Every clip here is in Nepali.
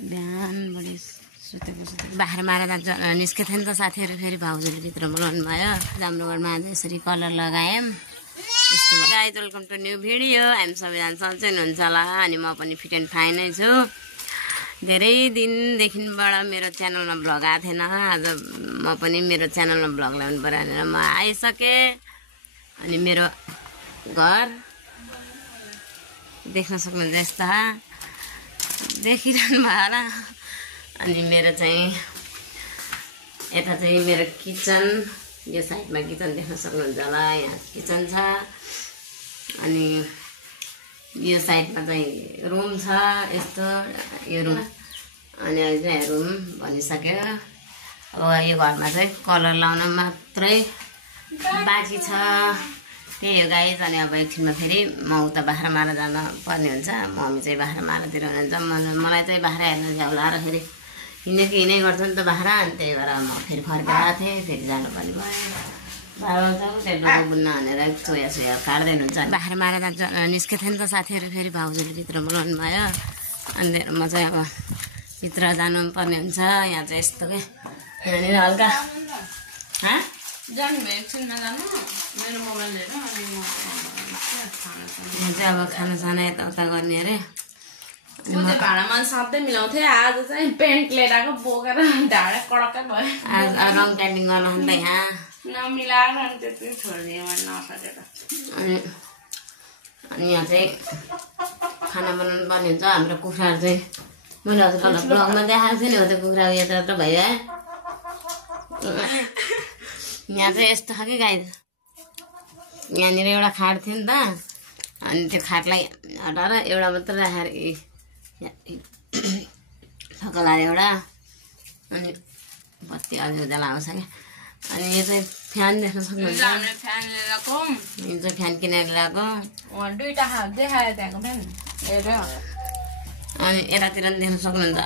बिहानभरि सुतेको बाहिर मारेर निस्केको थिएँ नि त साथीहरू। फेरि भाउजूले भित्र बोलाउनु भयो। हाम्रो घरमा आज यसरी कलर लगायौँ। Guys welcome to new video. हामी सबैजना सन्चै हुनुहुन्छ होला। अनि म पनि फिट एन्ड फाइन नै छु। धेरै दिनदेखिबाट मेरो च्यानलमा भ्लग आएको थिएन। आज म पनि मेरो च्यानलमा भ्लग ल्याउनु पर्यो भनेर म आइसकेँ। अनि मेरो घर देख्न सक्नुहुन्छ यस्ता देखिरहनु भयो होला। अनि मेरो चाहिँ यता चाहिँ मेरो किचन, यो साइडमा किचन देख्न सक्नुहुन्छ होला। यहाँ किचन छ अनि यो साइडमा चाहिँ रुम छ यस्तो, यो रुम। अनि अहिले चाहिँ रुम बनिसक्यो। अब यो घरमा चाहिँ कलर लाउन मात्रै बाँकी छ। त्यही हो गाइज। अनि अब एकछिनमा फेरि म उता बाख्रा मारा जान पर्ने हुन्छ। मम्मी चाहिँ बाख्रा मारातिर हुनुहुन्छ। मलाई चाहिँ बाख्रा हेर्न झ्याउलाएर फेरि हिँड्नै गर्छ नि त बाख्रा। अनि त्यही भएर म फेरि फर्केर आएको थिएँ। फेरि जानुपर्ने भयो। बाबा चाहिँ त्यहाँ बुन्न भनेर सोया काट्दैन हुन्छ। बाख्रा मारा निस्केको थिएँ नि त साथीहरू। फेरि भाउजूले भित्र बोलाउनु भयो। अनि म चाहिँ अब भित्र जानुपर्ने हुन्छ। यहाँ चाहिँ यस्तो के यहाँनिर हल्का जानुभयो एकछिनमा जानु मेरो मोबाइल लिएर। अनि म चाहिँ अब खानासाना यताउता गर्ने अरे। म चाहिँ भाँडामा सधैँ मिलाउँथेँ। आज चाहिँ पेन्ट लिएर आएको बोकेर ढाडा कडक्कै भयो। आज रङ क्यान्डिङ गर्नु नि त यहाँ नमिलाएर अनि त्यति छोडिदिएँ मैले नसकेर। अनि यहाँ चाहिँ खाना बनाउनु पर्ने हुन्छ। हाम्रो कुखुराहरू चाहिँ मैले हजुर ब्लगमा देखाएको थिएँ नि हो त्यो कुखुरा यता भयो है। यहाँ चाहिँ यस्तो खालको गाई। यहाँनिर एउटा खाट थियो नि त। अनि त्यो खाटलाई हटाएर एउटा मात्र राखेर थकलाएर एउटा। अनि बत्ती अलि उज्यालो आउँछ क्या। अनि यो चाहिँ फ्यान देख्न सक्नुहुन्छ। फ्यान लिएर आएको। यो चाहिँ फ्यान किनेर ल्याएको। दुईवटा देखायो त्यहाँको फ्यान हेऱ्यो। अनि यतातिर पनि देख्न सक्नुहुन्छ।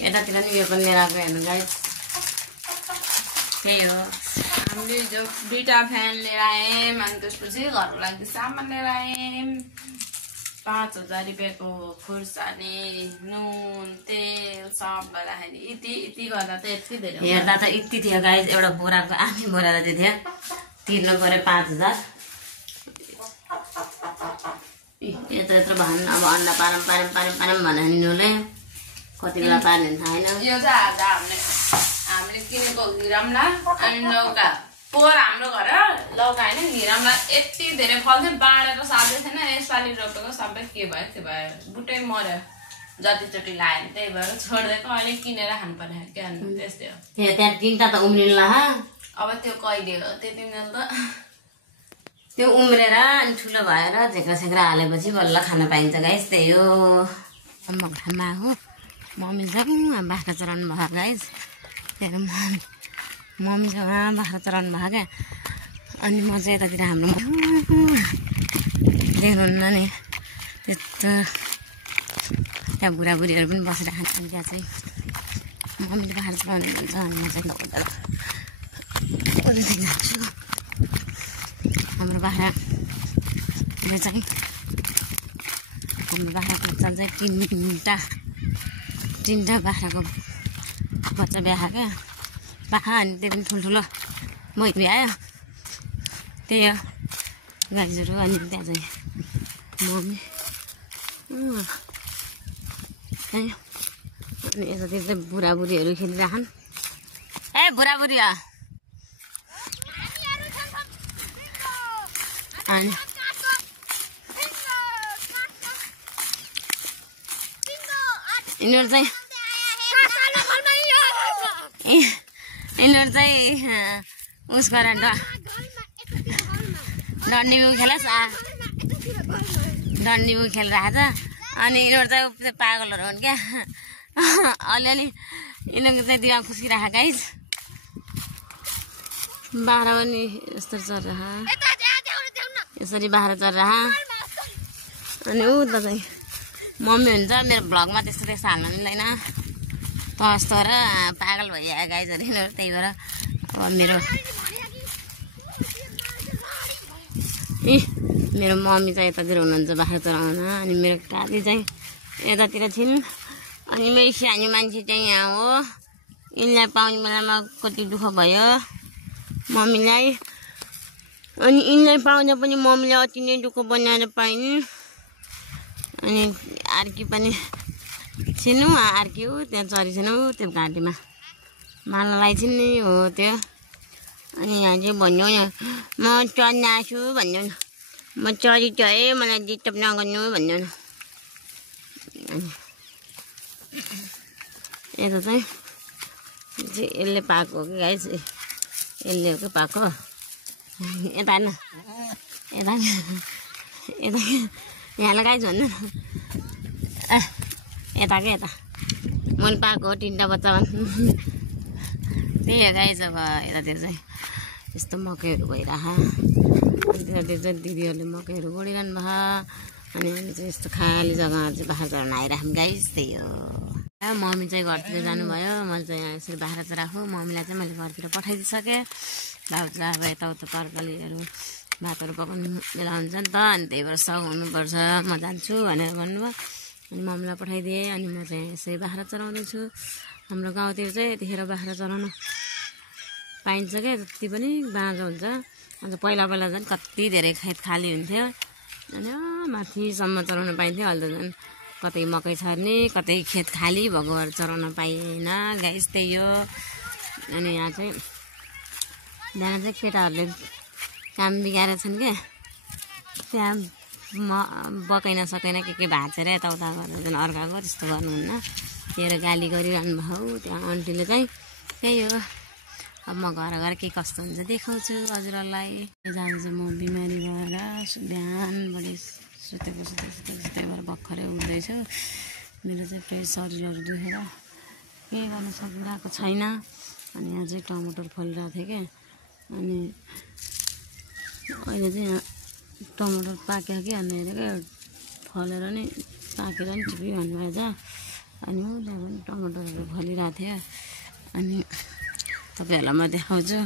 यतातिर नि यो पनि लिएर आएको हेर्नु गाइस। त्यही हो हामीले जो दुईवटा फ्यान लिएर आयौँ। अनि त्यसपछि घरको लागि सामान लिएर आयौँ। 5,000 रुपियाँको खुर्सानी, नुन, तेल सब गर्दाखेरि यति गर्दा त यति धेरै हेर्दा त यति थियो गाइस। एउटा बोराको आधी बोरा जति थियो। तिर्नु पर्यो 5,000। यत्रो भन्। अब अन्डा पारौँ भने हिँड्नुले कति बेला पार्ने थाहा छैन। यो चाहिँ आज हामीले किनेको हिरामला अनि लौका। पोहोर हाम्रो घर लौका होइन हिरामला यति धेरै फल्थ्यो। बाँडेर साध्यै थिएन। यसपालि रोपेको सबै के भयो त्यो भयो। बुटै मऱ्यो जतिचोटि लायो। त्यही भएर छोडिदिएको। अहिले किनेर खानु पर्ने क्या। त्यस्तै हो। त्यहाँ तिनवटा त उम्रिनु ला। अब त्यो कहिले हो त्यति बेला त त्यो उम्रेर अनि ठुलो भएर झेक्रा सेक्रा हालेपछि बल्ल खान पाइन्छ गाइस। त्यही हो। म घाममा हो। मम्मी चाहिँ बाख्रा चराउनु भयो गाइस। त्यहाँदेखि मम्मी चाहिँ उहाँ बाख्रा चराउनु भयो क्या। अनि म चाहिँ यतातिर हाम्रो देख्नुहुन्न नि त्यस्तो त्यहाँ बुढाबुढीहरू पनि बसिरहेको छ। त्यहाँ चाहिँ मम्मीले बाख्रा चराउनु हुन्छ। अनि म चाहिँ जान्छु। हाम्रो बाख्राले चाहिँ हाम्रो बाख्राको बच्चा चाहिँ तिनवटा बाख्राको बच्चा ब्याह क्या बाख्रा। अनि त्यो पनि ठुल्ठुलो मैत्री आयो। त्यही हो गाईहरू। अनि त्यहाँ चाहिँ मम्मी अनि यतातिर चाहिँ बुढाबुढीहरू खेलिरहन्। ए बुढाबुढी हो। अनि यिनीहरू चाहिँ उस गरेर डन्डीबु खेल्छ। डन्डीबु खेलिरहेको छ। अनि यिनीहरू चाहिँ पागलहरू हुन् क्या। अलिअलि यिनीहरूको चाहिँ दिमाग खुस्किरहेको गाइस। बाख्रा पनि यस्तो चरिरह यसरी बाख्रा चरिरह। अनि ऊ त चाहिँ मम्मी हुन्छ। मेरो भ्लगमा त्यस्तो हाल्न मिल्दैन। कस्तो र पागल भइआयो गाइजहरू यिनीहरू। त्यही भएर अब मेरो मम्मी चाहिँ यतातिर हुनुहुन्छ बाख्रा चराउन। अनि मेरो काकी चाहिँ यतातिर छिन्। अनि मेरो सानो मान्छे चाहिँ यहाँ हो। यिनलाई पाउने बेलामा कति दुःख भयो मम्मीलाई। अनि यिनलाई पाउँदा पनि मम्मीले अति नै दुःख बनाएर पाइन्। अनि अर्की पनि छिनु अर्की हो त्यहाँ चरिछिनु त्यो घाँटीमा मालालाई चाहिँ नि हो त्यो। अनि यहाँ चाहिँ भन्नु म चढ्न आछु भन्नु न, म चरी है मलाई डिस्टर्ब नगर्नु भन्नु न। यता चाहिँ यसले पाएको हो कि गाइस, यसले हो कि पाएको। यता न यता यता यहाँलाई गाइस भन्नु यता क्या यता मैले पाएको हो 3टा बच्चा भन्नु। त्यही हो गाइस। अब यतातिर चाहिँ यस्तो मकैहरू भइरह। त्यतातिर चाहिँ दिदीहरूले मकैहरू गोडिरहनु भयो। अनि हामी चाहिँ यस्तो खाली जग्गामा चाहिँ बाख्रा चराउन आइराख्यौँ गाइस। त्यही हो। मम्मी चाहिँ घरतिर जानुभयो। मैले चाहिँ यहाँ यसरी बाख्रा चराएको। मम्मीलाई चाहिँ मैले घरतिर पठाइदिइसकेँ। भाउजू अब यताउता तरकारीहरू भातहरू पकाउनु बेला हुन्छ नि त, अनि त्यही भएर सघाउनुपर्छ म जान्छु भनेर भन्नुभयो। अनि मम्मीलाई पठाइदिएँ। अनि म चाहिँ यसरी बाख्रा चराउँदैछु। हाम्रो गाउँतिर चाहिँ यतिखेर बाख्रा चराउनु पाइन्छ क्या, जति पनि बाँझो हुन्छ। अन्त पहिला पहिला झन् कति धेरै खेत खाली हुन्थ्यो। अनि माथिसम्म चराउन पाइन्थ्यो। अहिले त झन् कतै मकै छर्ने कतै खेत खाली भएको भएर चराउन पाइएन गाइस। त्यही हो। अनि यहाँ चाहिँ बिहान चाहिँ केटाहरूले काम बिगाएर छन् क्या, त्यहाँ बकैन सकेन के भाँचेर यताउता गरेर झन् अर्काको त्यस्तो गर्नुहुन्न। त्यही गाली गरिरहनु भयो त्यहाँ आन्टीले चाहिँ। त्यही हो। अब म घर गएर के कस्तो हुन्छ देखाउँछु हजुरहरूलाई। जान्छु म बिमारी भएर बिहानभरि सुतेको भएर भर्खरै उठ्दैछु। मेरो चाहिँ फेरि शरीरहरू दुखेर केही गर्न सकिरहेको छैन। अनि यहाँ चाहिँ टमाटर फलिरहेको थियो क्या। अनि अहिले चाहिँ यहाँ टमाटर पाक्यो कि अनि हेरेको फलेर नि पाकेर नि टिप्यो भन्नुभएछ। अनि त्यहाँ पनि टमाटरहरू फलिरहेको थियो। अनि तपाईँहरूलाई म देखाउँछु।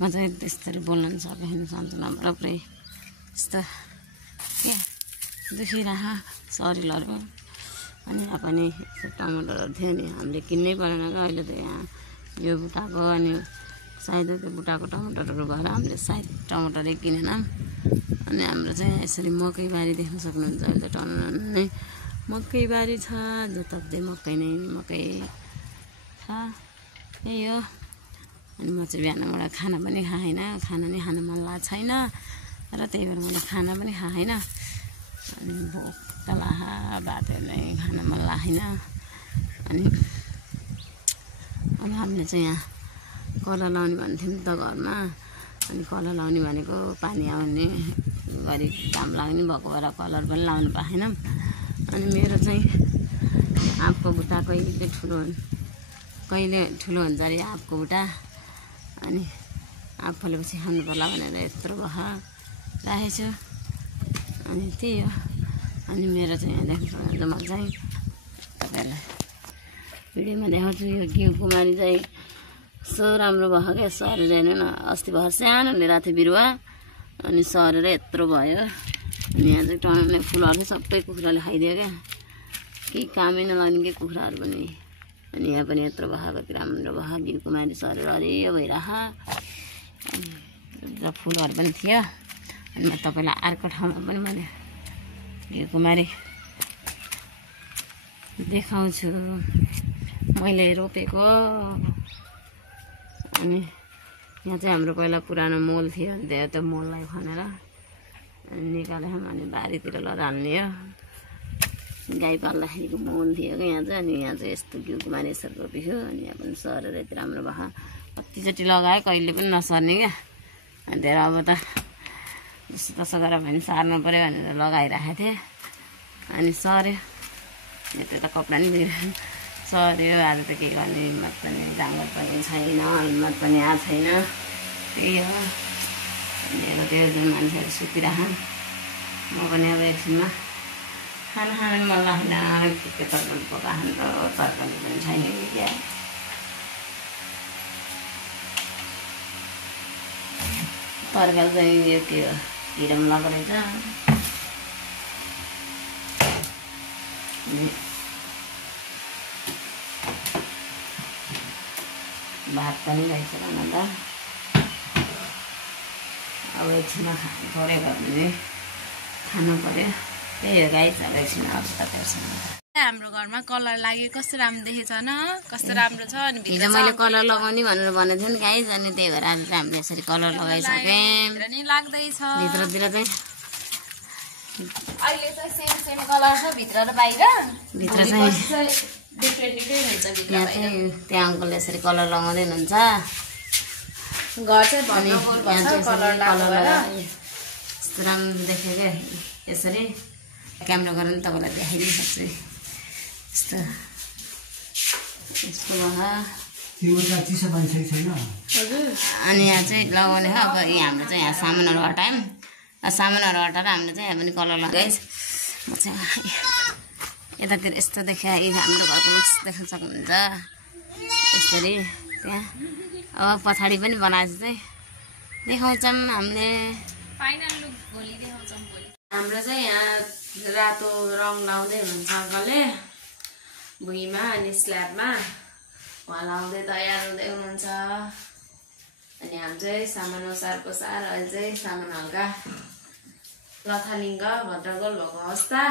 म चाहिँ त्यस्तरी बोल्न सकेन सन्तुलाबाट पुरै यस्तो क्या दुखिरह शरीरहरू। अनि यहाँ पनि टमाटरहरू थियो नि हामीले किन्नै परेन क्या। अहिले त यहाँ यो बुट्टाको अनि सायद त्यो बुट्टाको टमाटरहरू भएर हामीले सायद टमाटरै किनेनौँ। अनि हाम्रो चाहिँ यसरी मकैबारी देख्न सक्नुहुन्छ। अहिले त टन्नै मकैबारी छ, जताततै मकै नै मकै छ। यही हो। अनि म चाहिँ बिहानबाट खाना पनि खाएन, खाना नै खान मन लागेको छैन र त्यही भएर मैले खाना पनि खाएन। अनि भोक त लाहा भातहरू नै खान मन लागेन। अनि हामीले चाहिँ यहाँ कलर लाउने भन्थ्यौँ नि त घरमा। अनि कलर लाउने भनेको पानी आउने घरि घाम लाग्ने भएको भएर कलर पनि लाउनु पाएन। अनि मेरो चाहिँ आँपको बुट्टा कहिले ठुलो हुन्छ अरे आँपको बुट्टा। अनि आँप फलेपछि खानु पर्ला भनेर यत्रो भयो राखेको छु। अनि त्यही हो। अनि मेरो चाहिँ यहाँ देख्नु सक्नुहुन्छ म चाहिँ तपाईँहरूलाई भिडियोमा देखाउँछु। यो घिउ कुमारी चाहिँ सो राम्रो भयो क्या, सरेर हेर्नु न। अस्ति भर्खर सानो लिएर थियो बिरुवा, अनि सरेर यत्रो भयो। अनि यहाँ चाहिँ टमाउने फुलहरू सबै कुखुराले खाइदियो क्या, केही कामै नलाग्ने के कुखुराहरू पनि। अनि यहाँ पनि यत्रो भयो, कति राम्रो भयो। घिउ कुमारी सरेर हरियो भइरह र फुलहरू पनि थियो। अनि म तपाईँलाई अर्को ठाउँमा पनि मैले घिउ कुमारी देखाउँछु मैले रोपेको। अनि यहाँ चाहिँ हाम्रो पहिला पुरानो मल थियो, त्यो मललाई खनेर निकाल्यौँ। अनि बारीतिर लडाल्ने हो, गाई पाल्दाखेरिको मल थियो क्या यहाँ चाहिँ। अनि यहाँ चाहिँ यस्तो घिउ कुमारी यसरी रोपेको। अनि यहाँ पनि सरेर यति राम्रो भयो। कतिचोटि लगायो कहिले पनि नसर्ने क्या। अनि धेरै अब त जस्तो तसो गरेर भने सार्नु पऱ्यो भनेर लगाइराखेको थिएँ। अनि सर्यो, यता त कपडा नि सर्यो। आज त के गर्ने, हिम्मत पनि जाँगर पनि छैन, हिम्मत पनि आएको छैन। त्यही हो। अनि त्यो जुन मान्छेहरू सुतिरह, म पनि अब एकछिनमा खाना खानु मन लागेन। के तरकारी पकाएको त तरकारी पनि छैन क्या। तरकारी चाहिँ यो के हो, किरा पनि लगाएको रहेछ। भात पनि रहेछ भन्दा अब एकछिनमा खानु पऱ्यो भने खानु पऱ्यो। त्यही हो गाइस, अब एकछिन आउँछ तपाईँहरूसँग। हाम्रो घरमा कलर लाग्यो, कस्तो राम्रो देखेछ न, कस्तो राम्रो छ। अनि हिजो मैले कलर लगाउने भनेर भनेको थिएँ नि गाइस, अनि त्यही भएर आज चाहिँ हामीले यसरी कलर लगाइसक्यौँ। नि लाग्दैछ भित्रतिर चाहिँ अहिले चाहिँ सेम सेम कलर छ भित्र र बाहिर। भित्र चाहिँ डिफ्रेन्ट डिफ्रेन्ट हुन्छ भित्र यहाँ बाहिर। चाहिँ त्यहाँ अङ्कलले यसरी कलर लगाउँदै हुनुहुन्छ। घर चाहिँ भन्नु पर्छ कलर लगाएर। यस्तो राम्रो देख्यो क्या यसरी। क्यामेरा गरेर तपाईँलाई देखाइदिनु सक्छु। यस्तो यस्तो अनि यहाँ चाहिँ लगाउने हो। अब हाम्रो चाहिँ यहाँ सामानहरू हटायौँ। सामानहरू हटाएर हामीले चाहिँ यहाँ पनि कलर लगाइस्। म चाहिँ यतातिर यस्तो देखा हाम्रो घरको लुक्स देख्न सक्नुहुन्छ यसरी। त्यहाँ अब पछाडि पनि बनाएपछि चाहिँ देखाउँछौँ हामीले। फाइनल लुक भोलि देखाउँछौँ। भोलि हाम्रो चाहिँ यहाँ रातो रङ लाउँदै हुनुहुन्छ अङ्कलले भुइँमा अनि स्ल्याबमा। उहाँ लाउँदै तयार हुँदै हुनुहुन्छ। अनि हाम्रो चाहिँ सामान ओसार पोसार अहिले चाहिँ सामान हल्का लथालिङ्ग भद्रगोल भएको अवस्था।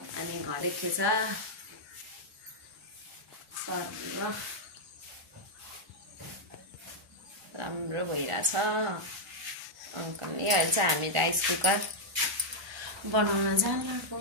अनि घर के छ राम्रो भइरहेछ। अङ्कलले अहिले चाहिँ हामी राइस कुकर बनाउन जानको।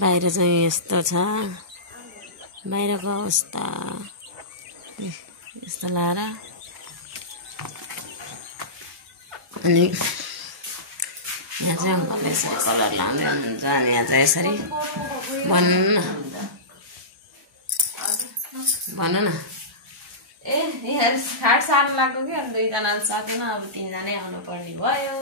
बाहिर चाहिँ यस्तो छ बाहिरको अवस्था। यस्तो लाएर अनि यहाँ चाहिँ अङ्कलले यसरी कलर लाउँदै हुनुहुन्छ। अनि यहाँ चाहिँ यसरी भन न। ए यहाँ खाट सार्नु लाग्यो कि अनि दुईजनाले सकेन, अब 3जनै आउनु पर्ने भयो।